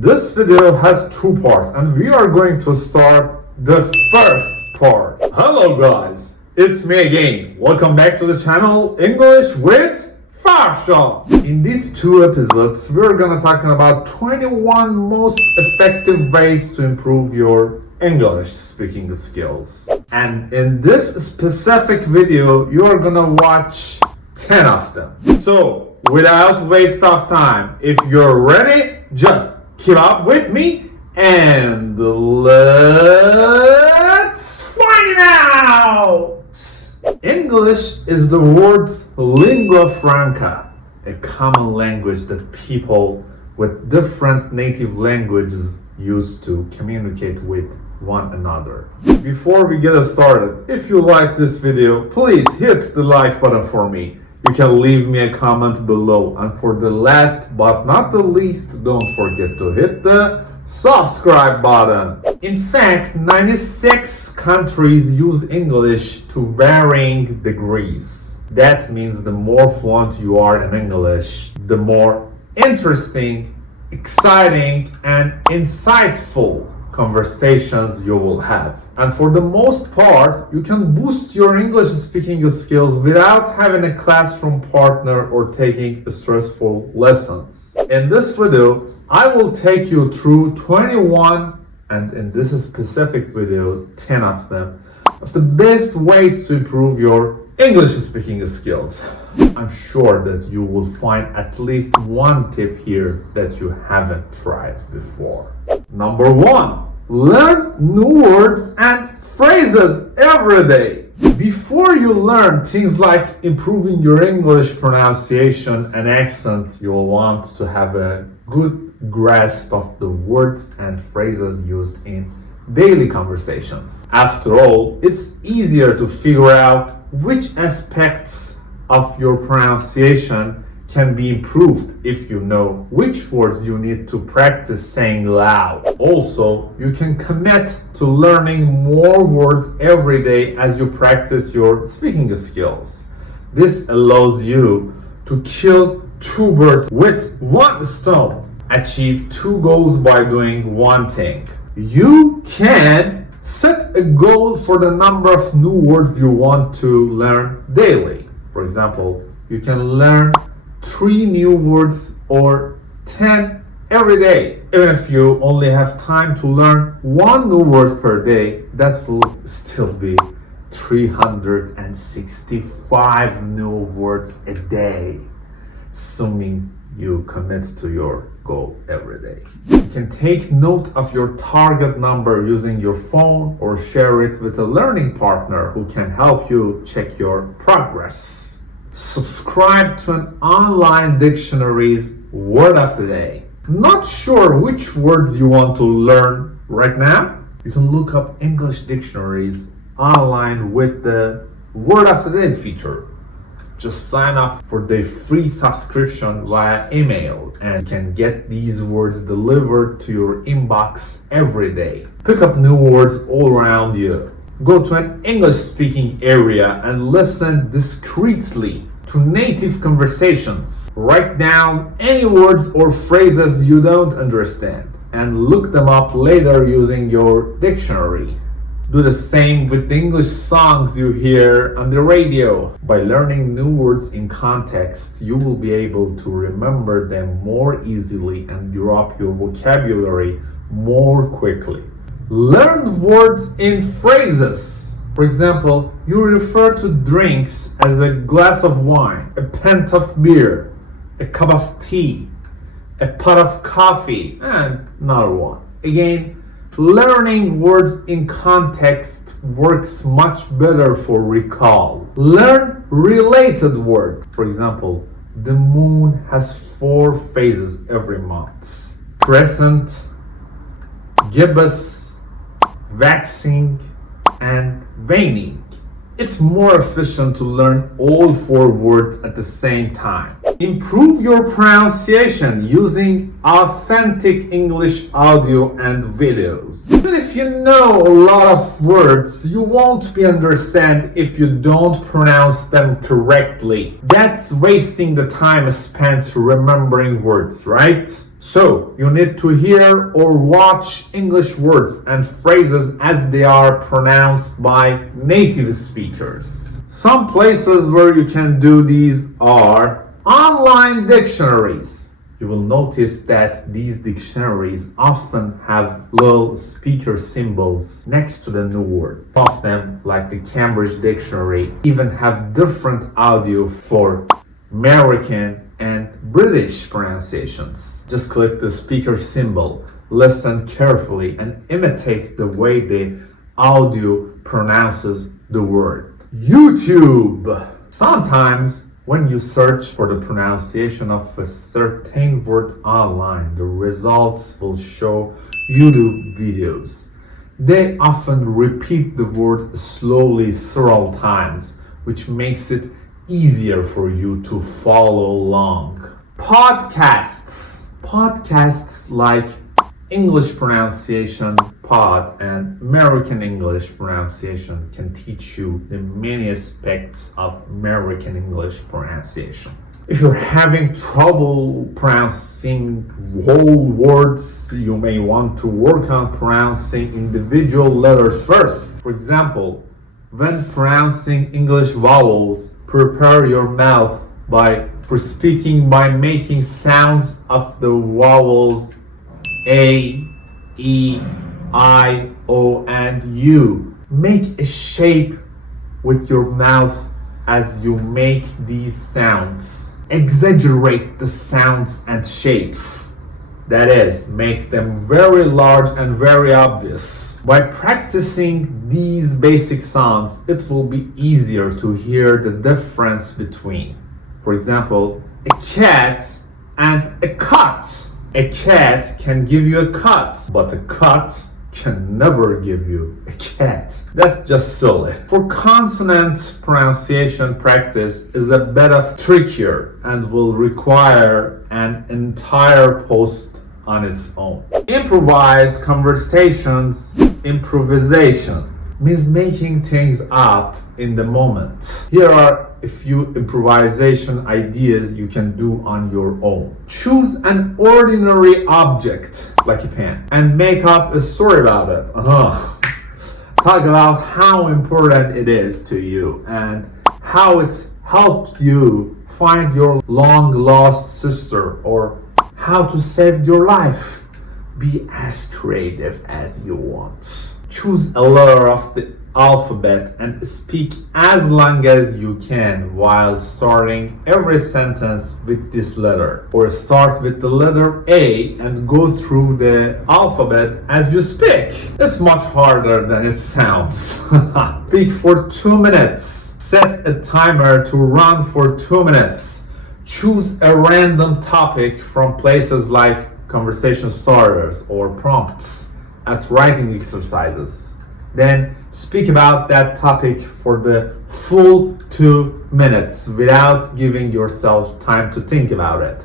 This video has two parts and we are going to start the first part. Hello guys, it's me again. Welcome back to the channel English with Farsha. In these two episodes, we're gonna talk about 21 most effective ways to improve your English speaking skills. And in this specific video, you are gonna watch 10 of them. So, without waste of time, if you're ready, just keep up with me and let's find it out! English is the world's lingua franca, a common language that people with different native languages use to communicate with one another. Before we get started, if you like this video, please hit the like button for me. You can leave me a comment below, and for the last but not the least, don't forget to hit the subscribe button. In fact, 96 countries use English to varying degrees. That means the more fluent you are in English, the more interesting, exciting, and insightful conversations you will have. And for the most part, you can boost your English speaking skills without having a classroom partner or taking stressful lessons. In this video, I will take you through 21, and in this specific video, 10 of them, of the best ways to improve your English speaking skills. I'm sure that you will find at least one tip here that you haven't tried before. Number 1. Learn new words and phrases every day. Before you learn things like improving your English pronunciation and accent, you'll want to have a good grasp of the words and phrases used in daily conversations. After all, it's easier to figure out which aspects of your pronunciation can be improved if you know which words you need to practice saying loud. Also, you can commit to learning more words every day as you practice your speaking skills. This allows you to kill two birds with one stone. Achieve two goals by doing one thing. You can set a goal for the number of new words you want to learn daily. For example, you can learn 3 new words or 10 every day. Even if you only have time to learn 1 new word per day, that will still be 365 new words a day, assuming you commit to your goal every day. You can take note of your target number using your phone or share it with a learning partner who can help you check your progress. Subscribe to an online dictionary's word of the day. Not sure which words you want to learn right now? You can look up English dictionaries online with the word of the day feature. Just sign up for the free subscription via email and you can get these words delivered to your inbox every day. Pick up new words all around you. Go to an English speaking area and listen discreetly to native conversations. Write down any words or phrases you don't understand and look them up later using your dictionary. Do the same with the English songs you hear on the radio. By learning new words in context, you will be able to remember them more easily and grow up your vocabulary more quickly. Learn words in phrases. For example, you refer to drinks as a glass of wine, a pint of beer, a cup of tea, a pot of coffee, and another one. Again, learning words in context works much better for recall. Learn related words. For example, the moon has 4 phases every month: crescent, gibbous, waxing, and waning. It's more efficient to learn all 4 words at the same time. Improve your pronunciation using authentic English audio and videos. Even if you know a lot of words, you won't be understand if you don't pronounce them correctly. That's wasting the time spent remembering words, right? So you need to hear or watch English words and phrases as they are pronounced by native speakers. Some places where you can do these are online dictionaries. You will notice that these dictionaries often have little speaker symbols next to the new word. Some of them, like the Cambridge Dictionary, even have different audio for American and British pronunciations. Just click the speaker symbol, listen carefully, and imitate the way the audio pronounces the word. YouTube! Sometimes when you search for the pronunciation of a certain word online, the results will show YouTube videos. They often repeat the word slowly several times, which makes it easier for you to follow along. Podcasts like English pronunciation pod and American English pronunciation can teach you the many aspects of American English pronunciation. If you're having trouble pronouncing whole words, you may want to work on pronouncing individual letters first. For example, when pronouncing English vowels, prepare your mouth for speaking by making sounds of the vowels A, E, I, O, and U. Make a shape with your mouth as you make these sounds. Exaggerate the sounds and shapes. That is, make them very large and very obvious. By practicing these basic sounds, it will be easier to hear the difference between, for example, a cat and a cut. A cat can give you a cut, but a cut can never give you a cat. That's just silly. For consonant pronunciation, practice is a bit of trickier and will require an entire post on its own. Improvise conversations. Improvisation means making things up in the moment. Here are a few improvisation ideas you can do on your own. Choose an ordinary object, like a pen, and make up a story about it. Talk about how important it is to you and how it helped you find your long-lost sister or how to save your life. Be as creative as you want. Choose a letter of the alphabet and speak as long as you can while starting every sentence with this letter. Or start with the letter A and go through the alphabet as you speak. It's much harder than it sounds. Speak for 2 minutes. Set a timer to run for 2 minutes. Choose a random topic from places like conversation starters or prompts at writing exercises. Then speak about that topic for the full 2 minutes without giving yourself time to think about it.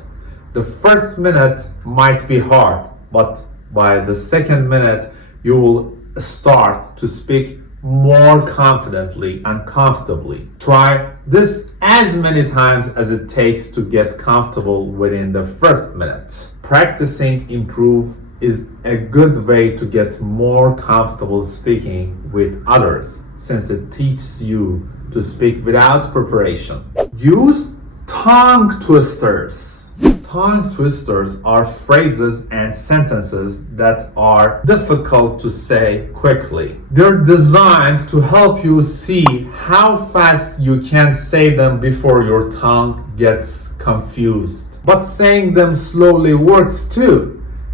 The first minute might be hard, but by the second minute you will start to speak more confidently and comfortably. Try this as many times as it takes to get comfortable within the first minute. Practicing improve is a good way to get more comfortable speaking with others, since it teaches you to speak without preparation. Use tongue twisters. Tongue twisters are phrases and sentences that are difficult to say quickly. They're designed to help you see how fast you can say them before your tongue gets confused. But saying them slowly works too.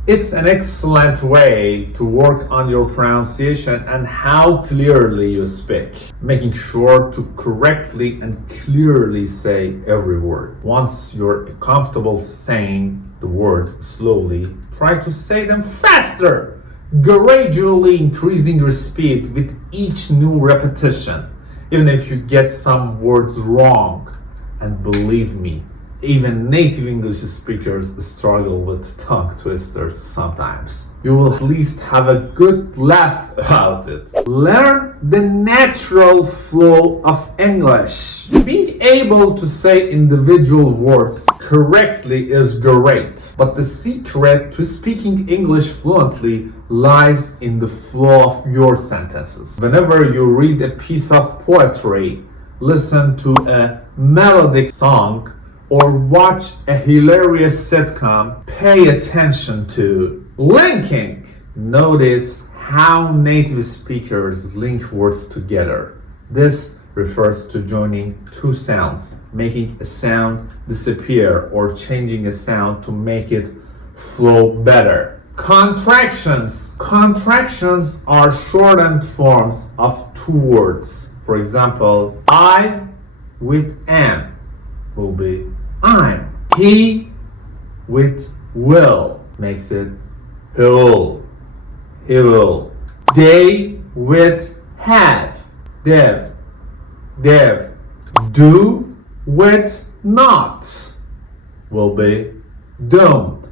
It's an excellent way to work on your pronunciation and how clearly you speak, making sure to correctly and clearly say every word. Once you're comfortable saying the words slowly, try to say them faster, gradually increasing your speed with each new repetition, even if you get some words wrong. And believe me, Even native English speakers struggle with tongue twisters sometimes. You will at least have a good laugh about it. Learn the natural flow of English. Being able to say individual words correctly is great, but the secret to speaking English fluently lies in the flow of your sentences. Whenever you read a piece of poetry, listen to a melodic song, or watch a hilarious sitcom, pay attention to linking. Notice how native speakers link words together. This refers to joining two sounds, making a sound disappear, or changing a sound to make it flow better. Contractions. Contractions are shortened forms of two words. For example, I with am will be I'm. He with will makes it he will. He will. They with have. Dev. Dev. Do with not will be don't.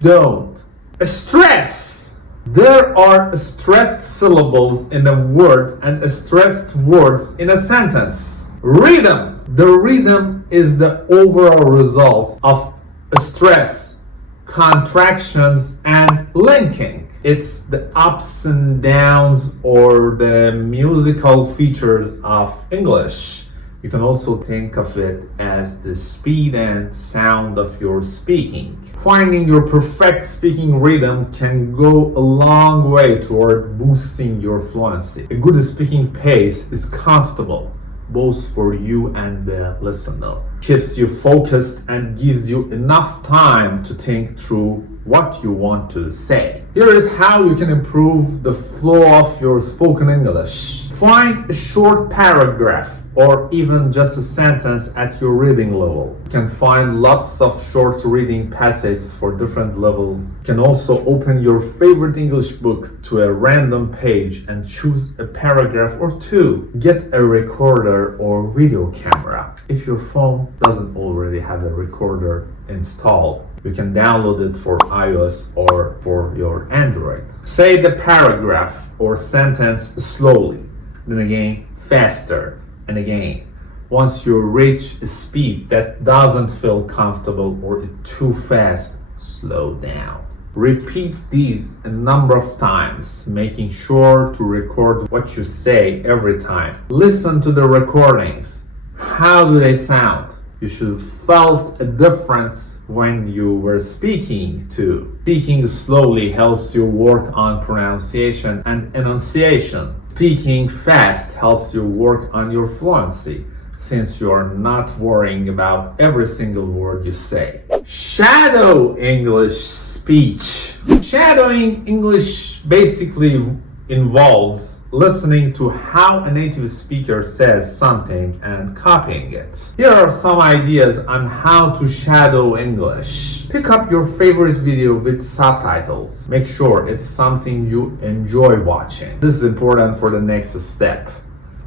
Don't. Stress. There are stressed syllables in a word and stressed words in a sentence. Rhythm. The rhythm is the overall result of stress, contractions, and linking. It's the ups and downs or the musical features of English. You can also think of it as the speed and sound of your speaking. Finding your perfect speaking rhythm can go a long way toward boosting your fluency. A good speaking pace is comfortable, both for you and the listener. Keeps you focused and gives you enough time to think through what you want to say. Here is how you can improve the flow of your spoken English. Find a short paragraph or even just a sentence at your reading level. You can find lots of short reading passages for different levels. You can also open your favorite English book to a random page and choose a paragraph or two. Get a recorder or video camera. If your phone doesn't already have a recorder installed, you can download it for iOS or for your Android. Say the paragraph or sentence slowly, then again faster, and again. Once you reach a speed that doesn't feel comfortable or is too fast, slow down. Repeat these a number of times, making sure to record what you say every time. Listen to the recordings. How do they sound? You should have felt a difference when you were speaking too. Speaking slowly helps you work on pronunciation and enunciation. Speaking fast helps you work on your fluency, since you are not worrying about every single word you say. Shadow English speech. Shadowing English basically involves listening to how a native speaker says something and copying it. Here are some ideas on how to shadow English. Pick up your favorite video with subtitles. Make sure it's something you enjoy watching. This is important for the next step.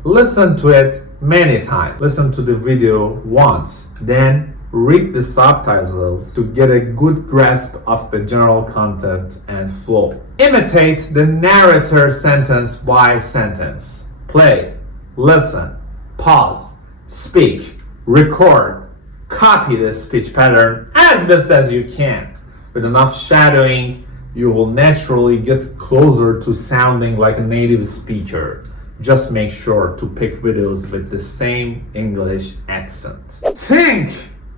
Listen to it many times. Listen to the video once, then read the subtitles to get a good grasp of the general content and flow. Imitate the narrator sentence by sentence. Play, listen, pause, speak, record, copy the speech pattern as best as you can. With enough shadowing, you will naturally get closer to sounding like a native speaker. Just make sure to pick videos with the same English accent. Think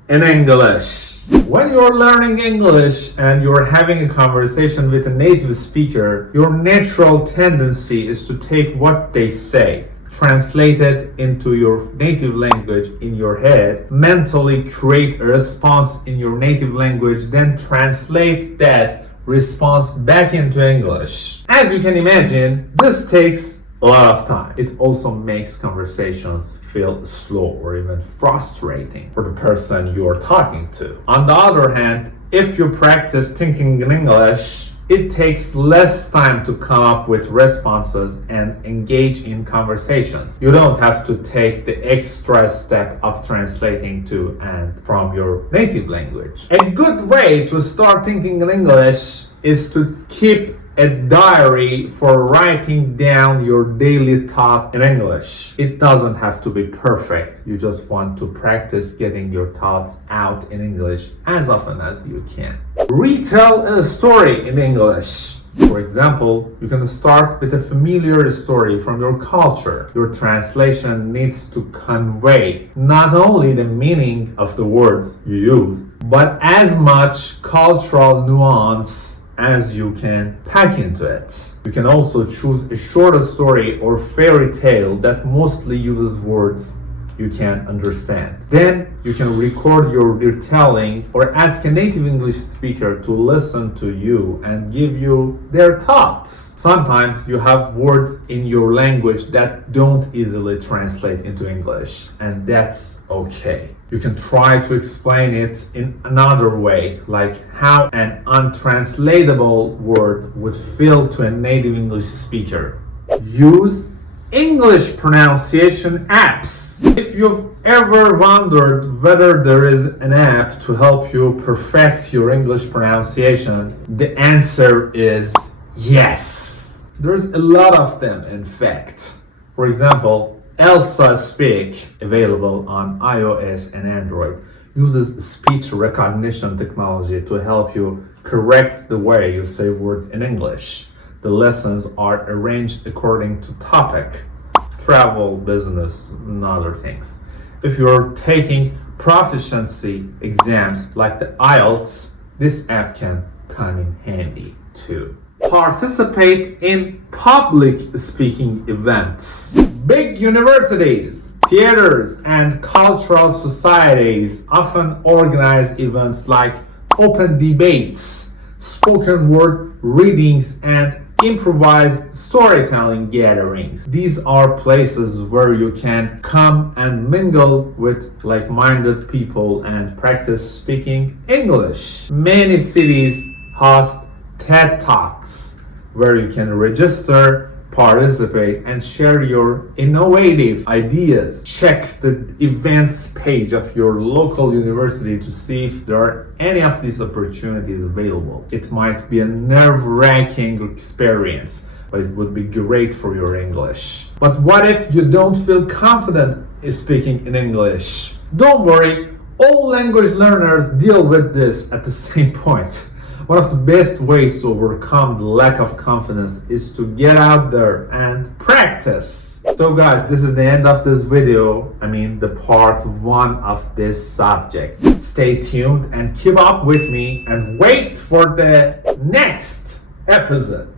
in English. When you're learning English and you're having a conversation with a native speaker, your natural tendency is to take what they say, translate it into your native language in your head, mentally create a response in your native language, then translate that response back into English. As you can imagine, this takes a lot of time. It also makes conversations feel slow or even frustrating for the person you are talking to. On the other hand, if you practice thinking in English it takes less time to come up with responses and engage in conversations. You don't have to take the extra step of translating to and from your native language. A good way to start thinking in English is to keep a diary for writing down your daily thought in English. It doesn't have to be perfect. You just want to practice getting your thoughts out in English as often as you can. Retell a story in English. For example, you can start with a familiar story from your culture. Your translation needs to convey not only the meaning of the words you use, but as much cultural nuance as you can pack into it. You can also choose a shorter story or fairy tale that mostly uses words you can understand. Then you can record your retelling or ask a native English speaker to listen to you and give you their thoughts. Sometimes you have words in your language that don't easily translate into English, and that's okay. You can try to explain it in another way, like how an untranslatable word would feel to a native English speaker. Use English pronunciation apps. If you've ever wondered whether there is an app to help you perfect your English pronunciation, the answer is yes. There's a lot of them, in fact. For example, Elsa Speak, available on iOS and Android, uses speech recognition technology to help you correct the way you say words in English. The lessons are arranged according to topic, travel, business, and other things. If you're taking proficiency exams like the IELTS, this app can come in handy too. Participate in public speaking events. Big universities, theaters, and cultural societies often organize events like open debates, spoken word readings, and improvised storytelling gatherings. These are places where you can come and mingle with like-minded people and practice speaking English. Many cities host TED Talks where you can register, participate, and share your innovative ideas. Check the events page of your local university to see if there are any of these opportunities available. It might be a nerve-wracking experience, but it would be great for your English. But what if you don't feel confident in speaking in English? Don't worry, all language learners deal with this at the same point. One of the best ways to overcome the lack of confidence is to get out there and practice. So guys, this is the end of this video. The part 1 of this subject. Stay tuned and keep up with me and wait for the next episode.